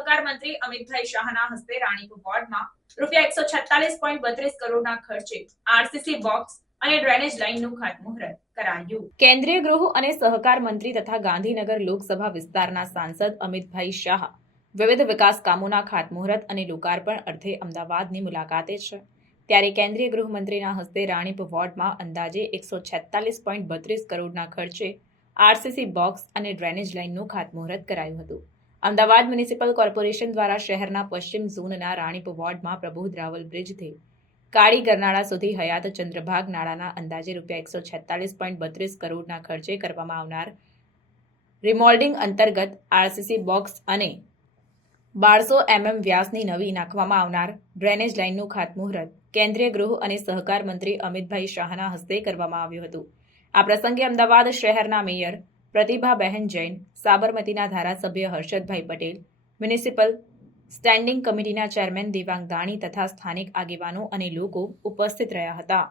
સહકાર મંત્રી અમિતભાઈ શાહના હસ્તે રાણીપ વોર્ડમાં ₹146.32 કરોડના ખર્ચે આરસીસી બોક્સ અને ડ્રેનેજ લાઇનનું ખાતમુહૂર્ત કરાયું. કેન્દ્રીય ગૃહ અને સહકાર મંત્રી તથા ગાંધીનગર લોકસભા વિસ્તારના સાંસદ અમિતભાઈ શાહ વિવિધ વિકાસ કામોના ખાતમુહૂર્ત અને લોકાર્પણ અર્થે અમદાવાદની મુલાકાતે છે. ત્યારે કેન્દ્રીય ગૃહમંત્રીના હસ્તે રાણીપ વોર્ડમાં અંદાજે 146.32 કરોડના ખર્ચે આરસીસી બોક્સ અને ડ્રેનેજ લાઇનનું ખાતમુહૂર્ત કરાયું હતું. અમદાવાદ મ્યુનિસિપલ કોર્પોરેશન દ્વારા શહેરના પશ્ચિમ ઝોનના રાણીપ વોર્ડમાં પ્રબોધ રાવલ બ્રિજથી કાળી ગરનાળા સુધી હયાત ચંદ્રભાગ નાળાના અંદાજે ₹146.32 કરોડના ખર્ચે કરવામાં આવનાર રિમોલ્ડિંગ અંતર્ગત આરસીસી બોક્સ અને 1200 mm વ્યાસની નવી નાખવામાં આવનાર ડ્રેનેજ લાઇનનું ખાતમુહૂર્ત કેન્દ્રીય ગૃહ અને સહકાર મંત્રી અમિતભાઈ શાહના હસ્તે કરવામાં આવ્યું હતું. આ પ્રસંગે અમદાવાદ શહેરના મેયર પ્રતિભાબહેન જૈન, સાબરમતીના ધારાસભ્ય હર્ષદભાઈ પટેલ, મ્યુનિસિપલ સ્ટેન્ડિંગ કમિટીના ચેરમેન દેવાંગ દાણી તથા સ્થાનિક આગેવાનો અને લોકો ઉપસ્થિત રહ્યા હતા.